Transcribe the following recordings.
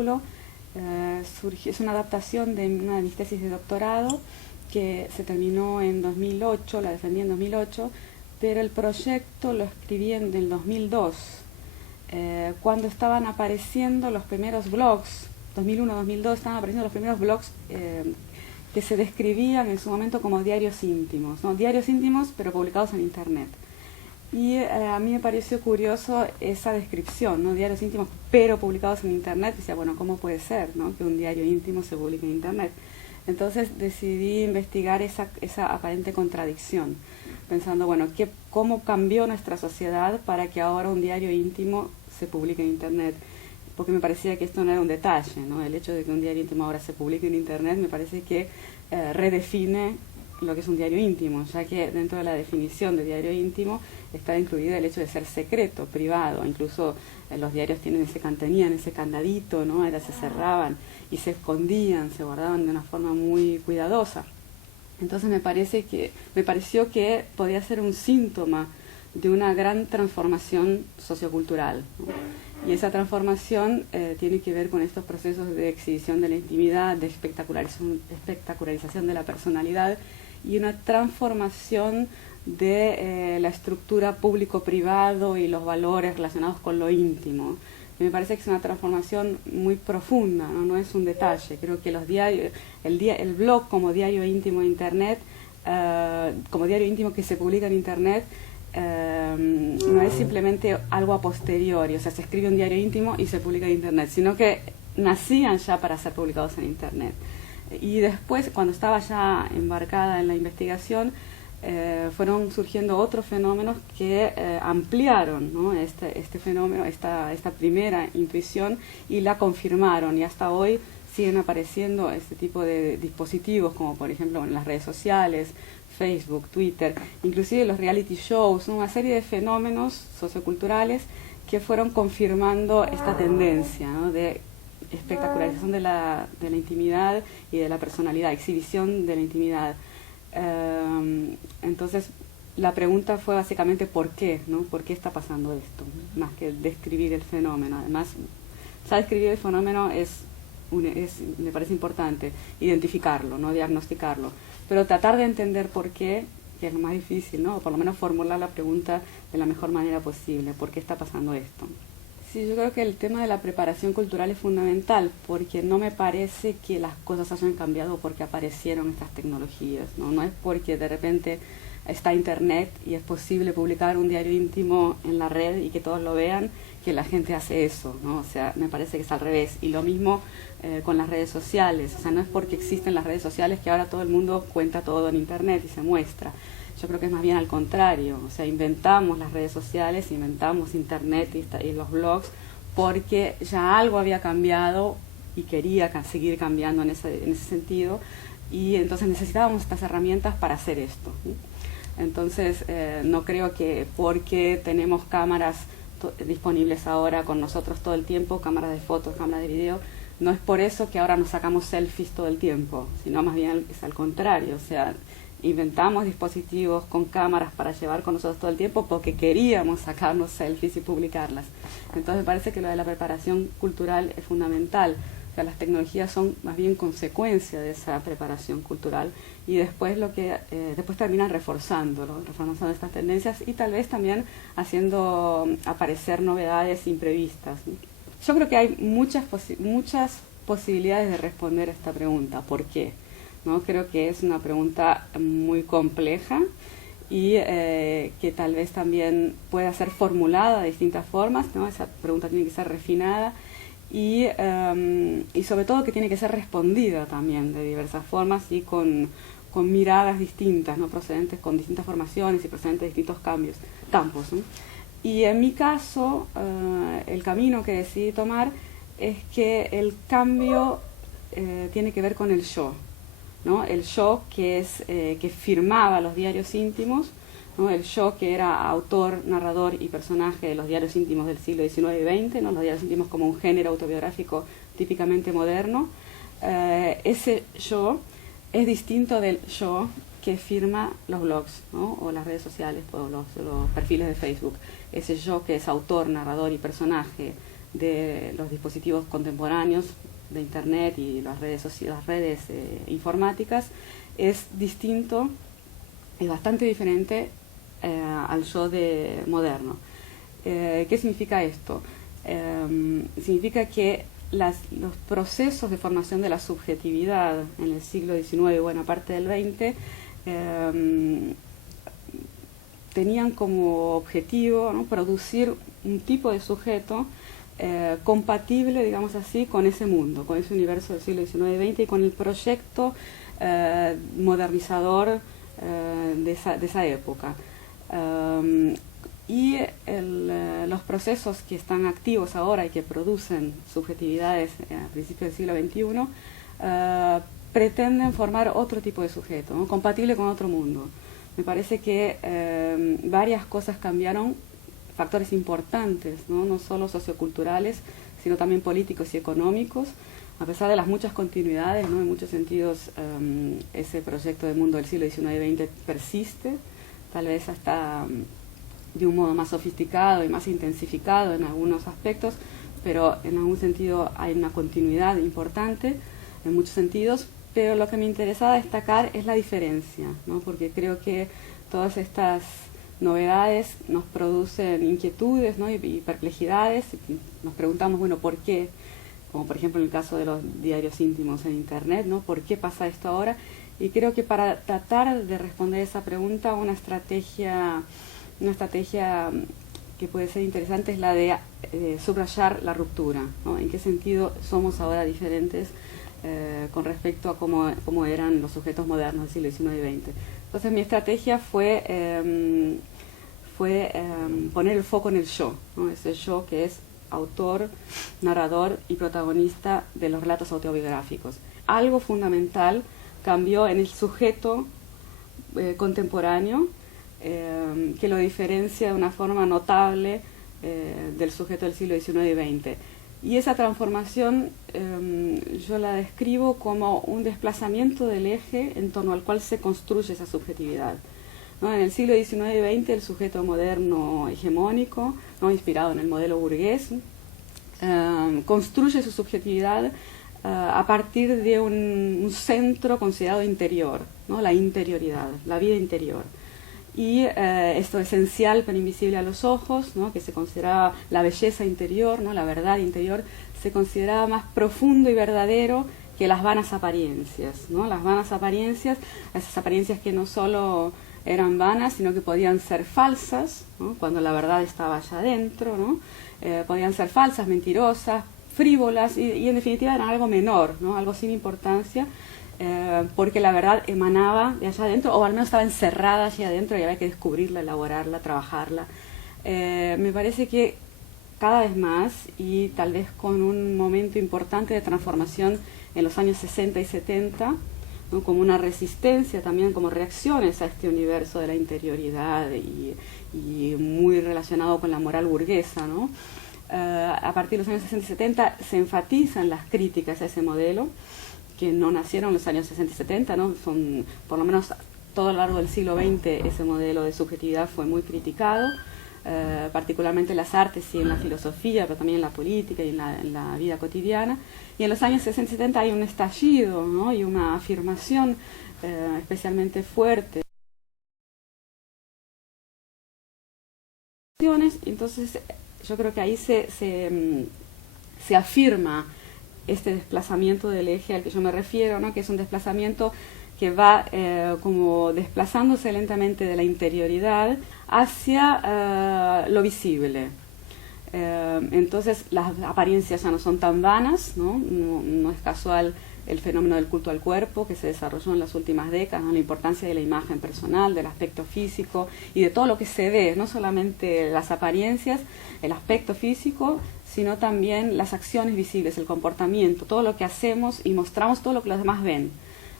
artículo es una adaptación de una de mis tesis de doctorado que se terminó en 2008, la defendí en 2008, pero el proyecto lo escribí en el 2002, cuando estaban apareciendo los primeros blogs, 2001-2002 estaban apareciendo los primeros blogs que se describían en su momento como diarios íntimos, ¿no? Diarios íntimos pero publicados en internet. Y a mí me pareció curioso esa descripción, ¿no? Diarios íntimos pero publicados en internet. Y decía, bueno, ¿cómo puede ser, ¿no?, que un diario íntimo se publique en internet? Entonces decidí investigar esa aparente contradicción, pensando, bueno, ¿cómo cambió nuestra sociedad para que ahora un diario íntimo se publique en internet? Porque me parecía que esto no era un detalle, ¿no? El hecho de que un diario íntimo ahora se publique en internet me parece que redefine lo que es un diario íntimo, ya que dentro de la definición de diario íntimo está incluido el hecho de ser secreto, privado. Incluso los diarios tenían ese candadito, ¿no? Ahora se cerraban y se escondían, se guardaban de una forma muy cuidadosa. Entonces me pareció que podía ser un síntoma de una gran transformación sociocultural, ¿no? Y esa transformación tiene que ver con estos procesos de exhibición de la intimidad, de espectacularización de la personalidad y una transformación de la estructura público-privado y los valores relacionados con lo íntimo. Y me parece que es una transformación muy profunda, ¿no? No es un detalle. Creo que los diarios, el blog como diario íntimo de internet, como diario íntimo que se publica en internet, no es simplemente algo a posteriori, o sea, se escribe un diario íntimo y se publica en internet, sino que nacían ya para ser publicados en internet. Y después, cuando estaba ya embarcada en la investigación, fueron surgiendo otros fenómenos que ampliaron, ¿no?, este fenómeno, esta primera intuición, y la confirmaron, y hasta hoy siguen apareciendo este tipo de dispositivos, como por ejemplo en las redes sociales, Facebook, Twitter, inclusive los reality shows, ¿no?, una serie de fenómenos socioculturales que fueron confirmando esta tendencia, ¿no?, de espectacularización de la intimidad y de la personalidad, exhibición de la intimidad. Entonces la pregunta fue básicamente ¿por qué?, ¿no? ¿Por qué está pasando esto? Más que describir el fenómeno. Además, ya describir el fenómeno me parece importante, identificarlo, no diagnosticarlo, pero tratar de entender por qué, que es lo más difícil, ¿no? O por lo menos formular la pregunta de la mejor manera posible. ¿Por qué está pasando esto? Sí, yo creo que el tema de la preparación cultural es fundamental, porque no me parece que las cosas hayan cambiado porque aparecieron estas tecnologías, ¿no? No es porque de repente está internet y es posible publicar un diario íntimo en la red y que todos lo vean, que la gente hace eso, ¿no? O sea, me parece que es al revés. Y lo mismo con las redes sociales. O sea, no es porque existen las redes sociales que ahora todo el mundo cuenta todo en internet y se muestra. Yo creo que es más bien al contrario. O sea, inventamos las redes sociales, inventamos internet y los blogs porque ya algo había cambiado y quería seguir cambiando en ese sentido, y entonces necesitábamos estas herramientas para hacer esto, ¿sí? Entonces no creo que porque tenemos cámaras disponibles ahora con nosotros todo el tiempo, cámaras de fotos, cámaras de video, no es por eso que ahora nos sacamos selfies todo el tiempo, sino más bien es al contrario. O sea, inventamos dispositivos con cámaras para llevar con nosotros todo el tiempo porque queríamos sacarnos selfies y publicarlas. Entonces me parece que lo de la preparación cultural es fundamental. O sea, las tecnologías son más bien consecuencia de esa preparación cultural, y después después terminan reforzando estas tendencias y tal vez también haciendo aparecer novedades imprevistas, ¿no? Yo creo que hay muchas posibilidades de responder a esta pregunta, ¿por qué?, ¿no? Creo que es una pregunta muy compleja y que tal vez también pueda ser formulada de distintas formas, ¿no? Esa pregunta tiene que ser refinada y sobre todo que tiene que ser respondida también de diversas formas y con miradas distintas, ¿no? Procedentes con distintas formaciones y procedentes de distintos campos, ¿no? Y en mi caso, el camino que decidí tomar es que el cambio tiene que ver con el yo, ¿no? El yo que firmaba los diarios íntimos, ¿no? El yo que era autor, narrador y personaje de los diarios íntimos del siglo XIX y XX, ¿no? Los diarios íntimos como un género autobiográfico típicamente moderno. Ese yo es distinto del yo que firma los blogs, ¿no? O las redes sociales, o los perfiles de Facebook. Ese yo que es autor, narrador y personaje de los dispositivos contemporáneos de Internet y las redes informáticas es distinto, es bastante diferente al yo moderno. ¿Qué significa esto? Significa que los procesos de formación de la subjetividad en el siglo XIX y buena parte del XX tenían como objetivo, ¿no?, producir un tipo de sujeto compatible, digamos así, con ese mundo, con ese universo del siglo XIX y XX y con el proyecto modernizador de esa época. Los procesos que están activos ahora y que producen subjetividades a principios del siglo XXI pretenden formar otro tipo de sujeto, ¿no?, compatible con otro mundo. Me parece que varias cosas cambiaron, factores importantes, no solo socioculturales, sino también políticos y económicos. A pesar de las muchas continuidades, ¿no?, en muchos sentidos ese proyecto de mundo del siglo XIX y XX persiste, tal vez hasta de un modo más sofisticado y más intensificado en algunos aspectos, pero en algún sentido hay una continuidad importante en muchos sentidos. Pero lo que me interesaba destacar es la diferencia, ¿no?, porque creo que todas estas novedades nos producen inquietudes, ¿no?, y perplejidades. Nos preguntamos, bueno, ¿por qué? Como por ejemplo en el caso de los diarios íntimos en Internet, ¿no? ¿Por qué pasa esto ahora? Y creo que para tratar de responder esa pregunta, una estrategia que puede ser interesante es la de subrayar la ruptura, ¿no? ¿En qué sentido somos ahora diferentes con respecto a cómo eran los sujetos modernos del siglo XIX y XX? Entonces mi estrategia fue poner el foco en el yo, ¿no?, ese yo que es autor, narrador y protagonista de los relatos autobiográficos. Algo fundamental cambió en el sujeto contemporáneo que lo diferencia de una forma notable del sujeto del siglo XIX y XX. Y esa transformación yo la describo como un desplazamiento del eje en torno al cual se construye esa subjetividad, ¿no? En el siglo XIX y XX el sujeto moderno hegemónico, ¿no?, inspirado en el modelo burgués, construye su subjetividad a partir de un centro considerado interior, ¿no?, la interioridad, la vida interior. Y esto esencial pero invisible a los ojos, ¿no?, que se consideraba la belleza interior, ¿no?, la verdad interior, se consideraba más profundo y verdadero que las vanas apariencias, ¿no? Las vanas apariencias, esas apariencias que no solo eran vanas, sino que podían ser falsas, ¿no?, cuando la verdad estaba allá adentro, ¿no? Podían ser falsas, mentirosas, frívolas y en definitiva eran algo menor, ¿no?, algo sin importancia, porque la verdad emanaba de allá adentro, o al menos estaba encerrada allá adentro y había que descubrirla, elaborarla, trabajarla. Me parece que cada vez más, y tal vez con un momento importante de transformación en los años 60 y 70, ¿no?, como una resistencia también, como reacciones a este universo de la interioridad y muy relacionado con la moral burguesa, ¿no? A partir de los años 60 y 70 se enfatizan las críticas a ese modelo, que no nacieron en los años 60 y 70, ¿no? Son, por lo menos todo a lo largo del siglo XX, ese modelo de subjetividad fue muy criticado, particularmente en las artes y en la filosofía, pero también en la política y en la vida cotidiana. Y en los años 60 y 70 hay un estallido, ¿no?, y una afirmación especialmente fuerte. Entonces yo creo que ahí se afirma este desplazamiento del eje al que yo me refiero, ¿no?, que es un desplazamiento que va como desplazándose lentamente de la interioridad hacia lo visible. Entonces las apariencias ya no son tan vanas, ¿no? No es casual el fenómeno del culto al cuerpo que se desarrolló en las últimas décadas, ¿no?, la importancia de la imagen personal, del aspecto físico y de todo lo que se ve, no solamente las apariencias, el aspecto físico, sino también las acciones visibles, el comportamiento, todo lo que hacemos y mostramos, todo lo que los demás ven,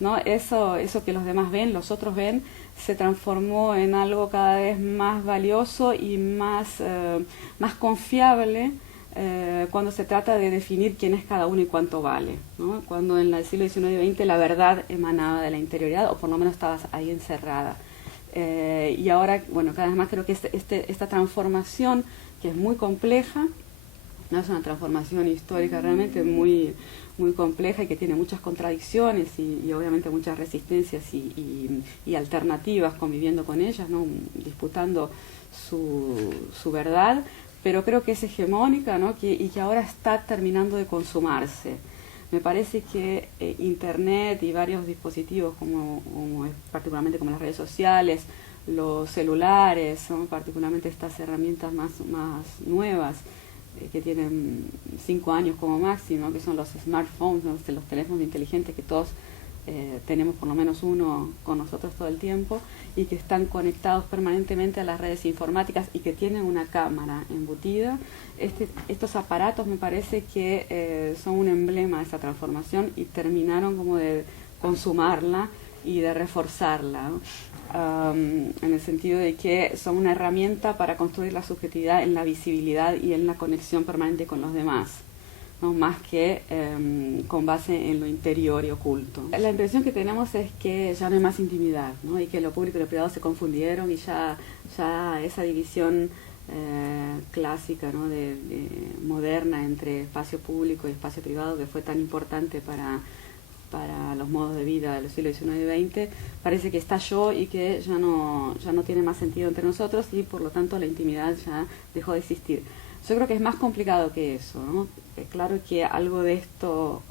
¿no? Eso que los demás ven, los otros ven, se transformó en algo cada vez más valioso y más confiable cuando se trata de definir quién es cada uno y cuánto vale, ¿no? Cuando en el siglo XIX y XX la verdad emanaba de la interioridad, o por lo menos estaba ahí encerrada. Y ahora, bueno, cada vez más creo que esta transformación, que es muy compleja, ¿no? Es una transformación histórica realmente muy, muy compleja y que tiene muchas contradicciones y obviamente muchas resistencias y alternativas conviviendo con ellas, ¿no? Disputando su verdad, pero creo que es hegemónica, ¿no? Y que ahora está terminando de consumarse. Me parece que Internet y varios dispositivos, particularmente como las redes sociales, los celulares, ¿no? Particularmente estas herramientas más nuevas, que tienen 5 años como máximo, que son los smartphones, ¿no? Los teléfonos inteligentes que todos tenemos por lo menos uno con nosotros todo el tiempo y que están conectados permanentemente a las redes informáticas y que tienen una cámara embutida. Estos aparatos me parece que son un emblema de esta transformación y terminaron como de consumarla y de reforzarla, ¿no? En el sentido de que son una herramienta para construir la subjetividad en la visibilidad y en la conexión permanente con los demás, ¿no? Más que con base en lo interior y oculto. La impresión que tenemos es que ya no hay más intimidad, ¿no? Y que lo público y lo privado se confundieron y ya esa división clásica, ¿no? de moderna entre espacio público y espacio privado, que fue tan importante para los modos de vida de los siglos XIX y XX, parece que estalló y que ya no tiene más sentido entre nosotros y por lo tanto la intimidad ya dejó de existir. Yo creo que es más complicado que eso, ¿no? Claro que algo de esto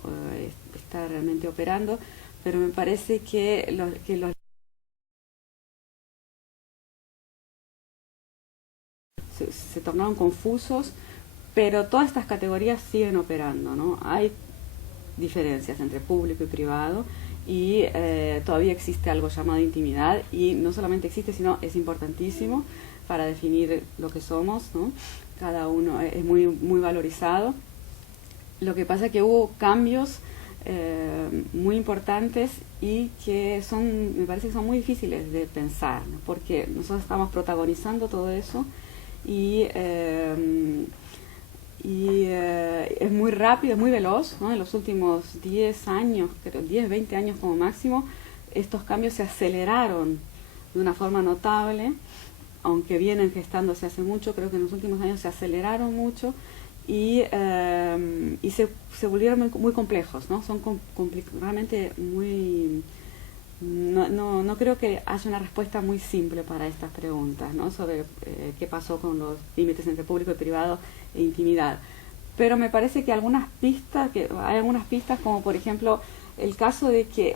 está realmente operando, pero me parece que los se tornaron confusos, pero todas estas categorías siguen operando, ¿no? Hay diferencias entre público y privado y todavía existe algo llamado intimidad y no solamente existe, sino es importantísimo para definir lo que somos, ¿no? Cada uno es muy, muy valorizado. Lo que pasa es que hubo cambios muy importantes y que me parece que son muy difíciles de pensar, ¿no? Porque nosotros estamos protagonizando todo eso y es muy rápido, es muy veloz, ¿no? En los últimos 10 años, creo 10, 20 años como máximo, estos cambios se aceleraron de una forma notable, aunque vienen gestándose hace mucho, creo que en los últimos años se aceleraron mucho y se volvieron muy, muy complejos, ¿no? Son realmente muy... No creo que haya una respuesta muy simple para estas preguntas, ¿no? Sobre qué pasó con los límites entre público y privado e intimidad. Pero me parece que hay algunas pistas, como por ejemplo el caso de que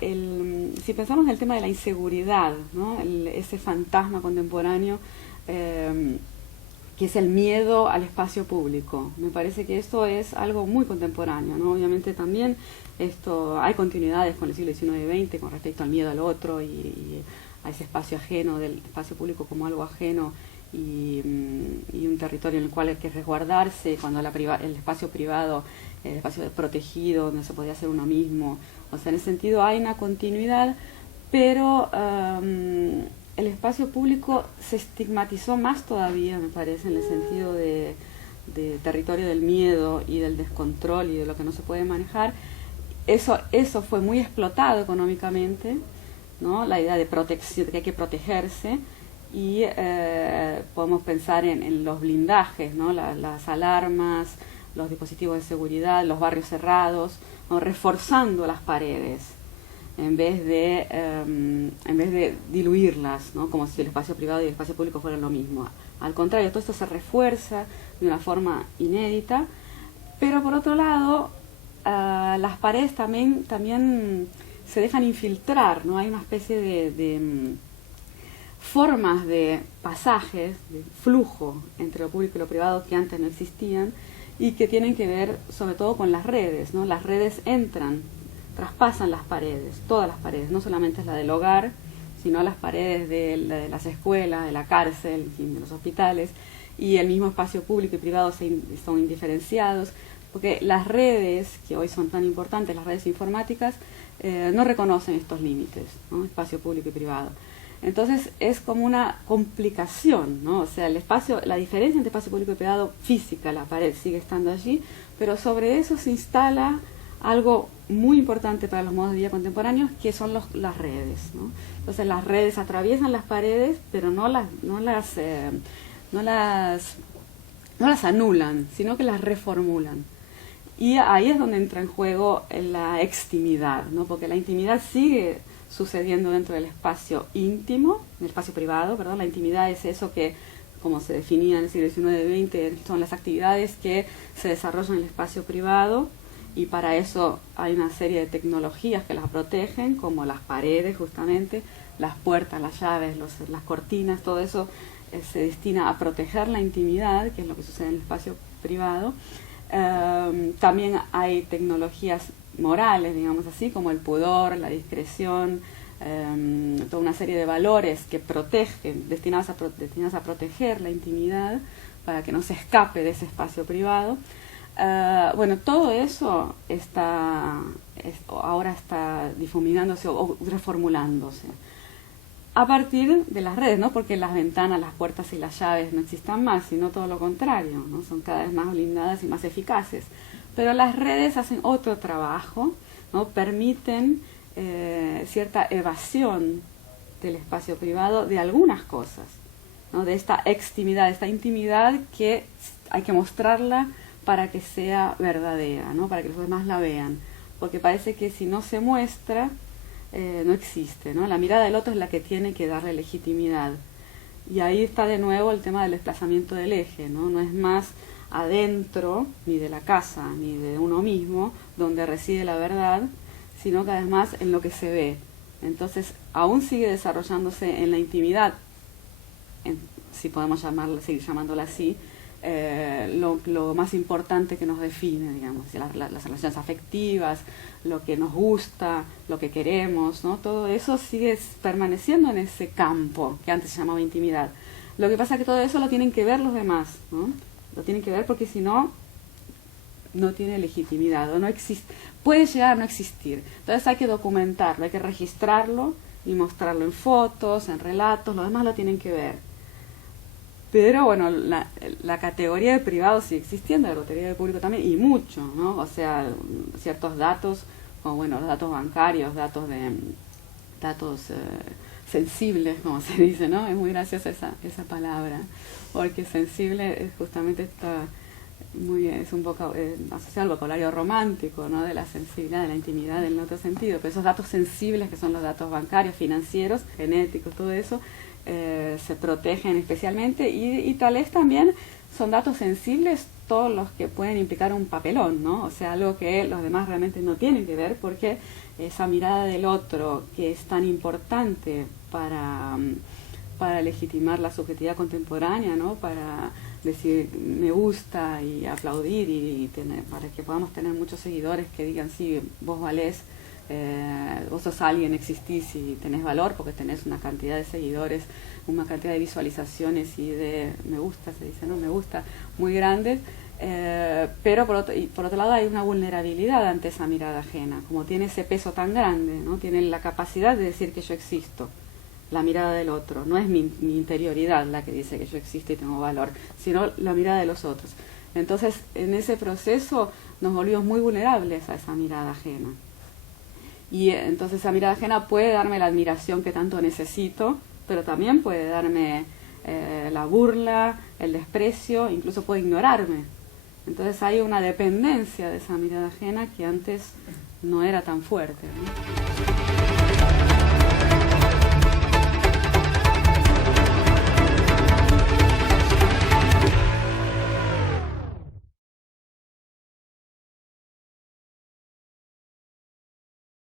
si pensamos en el tema de la inseguridad, ¿no? Ese fantasma contemporáneo que es el miedo al espacio público. Me parece que esto es algo muy contemporáneo, ¿no? Obviamente también hay continuidades con el siglo XIX y XX con respecto al miedo al otro y a ese espacio ajeno, del espacio público como algo ajeno y un territorio en el cual hay que resguardarse, cuando el espacio privado, el espacio protegido, donde se podía hacer uno mismo. O sea, en ese sentido hay una continuidad, pero el espacio público se estigmatizó más todavía, me parece, en el sentido de territorio del miedo y del descontrol y de lo que no se puede manejar. Eso fue muy explotado económicamente, ¿no? La idea de protección, de que hay que protegerse, y podemos pensar en los blindajes, ¿no? Las alarmas, los dispositivos de seguridad, los barrios cerrados, ¿no? Reforzando las paredes en vez de diluirlas, ¿no? Como si el espacio privado y el espacio público fueran lo mismo. Al contrario, todo esto se refuerza de una forma inédita, pero por otro lado, las paredes también se dejan infiltrar, ¿no? Hay una especie de formas de pasajes, de flujo entre lo público y lo privado que antes no existían y que tienen que ver sobre todo con las redes, ¿no? Las redes traspasan las paredes, todas las paredes, no solamente la del hogar, sino las paredes de las escuelas, de la cárcel, en fin, de los hospitales, y el mismo espacio público y privado son indiferenciados, porque las redes, que hoy son tan importantes, las redes informáticas, no reconocen estos límites, ¿no? Espacio público y privado. Entonces es como una complicación, ¿no? O sea, la diferencia entre espacio público y privado física, la pared sigue estando allí, pero sobre eso se instala algo muy importante para los modos de vida contemporáneos, que son las redes, ¿no? Entonces las redes atraviesan las paredes, pero no las no las anulan, sino que las reformulan. Y ahí es donde entra en juego la extimidad, ¿no? Porque la intimidad sigue sucediendo dentro del espacio íntimo, del espacio privado, perdón. La intimidad es eso que, como se definía en el siglo XIX y XX, son las actividades que se desarrollan en el espacio privado, y para eso hay una serie de tecnologías que las protegen, como las paredes justamente, las puertas, las llaves, las cortinas, todo eso se destina a proteger la intimidad, que es lo que sucede en el espacio privado. También hay tecnologías morales, digamos así, como el pudor, la discreción, toda una serie de valores que protegen, destinados a proteger la intimidad para que no se escape de ese espacio privado. Bueno, todo eso ahora está difuminándose o reformulándose a partir de las redes, no porque las ventanas, las puertas y las llaves no existan más, sino todo lo contrario, ¿no? Son cada vez más blindadas y más eficaces. Pero las redes hacen otro trabajo, ¿no? Permiten cierta evasión del espacio privado de algunas cosas, ¿no? De esta extimidad, esta intimidad que hay que mostrarla para que sea verdadera, ¿no? Para que los demás la vean. Porque parece que si no se muestra, no existe, ¿no? La mirada del otro es la que tiene que darle legitimidad. Y ahí está de nuevo el tema del desplazamiento del eje, ¿no? No es más adentro, ni de la casa, ni de uno mismo, donde reside la verdad, sino cada vez más en lo que se ve. Entonces, aún sigue desarrollándose en la intimidad, si podemos seguir llamándola así, lo más importante que nos define, digamos, las relaciones afectivas, lo que nos gusta, lo que queremos, ¿no? Todo eso sigue permaneciendo en ese campo que antes se llamaba intimidad. Lo que pasa es que todo eso lo tienen que ver los demás, ¿no? Lo tienen que ver porque si no, no tiene legitimidad o no existe, puede llegar a no existir. Entonces hay que documentarlo, hay que registrarlo y mostrarlo en fotos, en relatos, los demás lo tienen que ver. Pero bueno, la categoría de privado sigue existiendo, la categoría de público también, y mucho, ¿no? O sea, ciertos datos, como bueno, los datos bancarios, datos sensibles, como se dice, ¿no? Es muy graciosa esa palabra, porque sensible es justamente es un poco asociado al vocabulario romántico, ¿no? De la sensibilidad, de la intimidad en otro sentido, pero esos datos sensibles que son los datos bancarios, financieros, genéticos, todo eso, se protegen especialmente, y tal vez también son datos sensibles todos los que pueden implicar un papelón, ¿no? O sea, algo que los demás realmente no tienen que ver, porque esa mirada del otro que es tan importante para legitimar la subjetividad contemporánea, ¿no? Para decir me gusta y aplaudir y para que podamos tener muchos seguidores que digan sí, vos valés, vos sos alguien, existís y tenés valor porque tenés una cantidad de seguidores, una cantidad de visualizaciones y de me gusta, se dice, ¿no? Me gusta, muy grandes, pero por otro lado hay una vulnerabilidad ante esa mirada ajena, como tiene ese peso tan grande, ¿no? Tiene la capacidad de decir que yo existo, la mirada del otro, no es mi interioridad la que dice que yo existo y tengo valor, sino la mirada de los otros. Entonces, en ese proceso nos volvimos muy vulnerables a esa mirada ajena. Y entonces esa mirada ajena puede darme la admiración que tanto necesito, pero también puede darme la burla, el desprecio, incluso puede ignorarme. Entonces hay una dependencia de esa mirada ajena que antes no era tan fuerte, ¿no?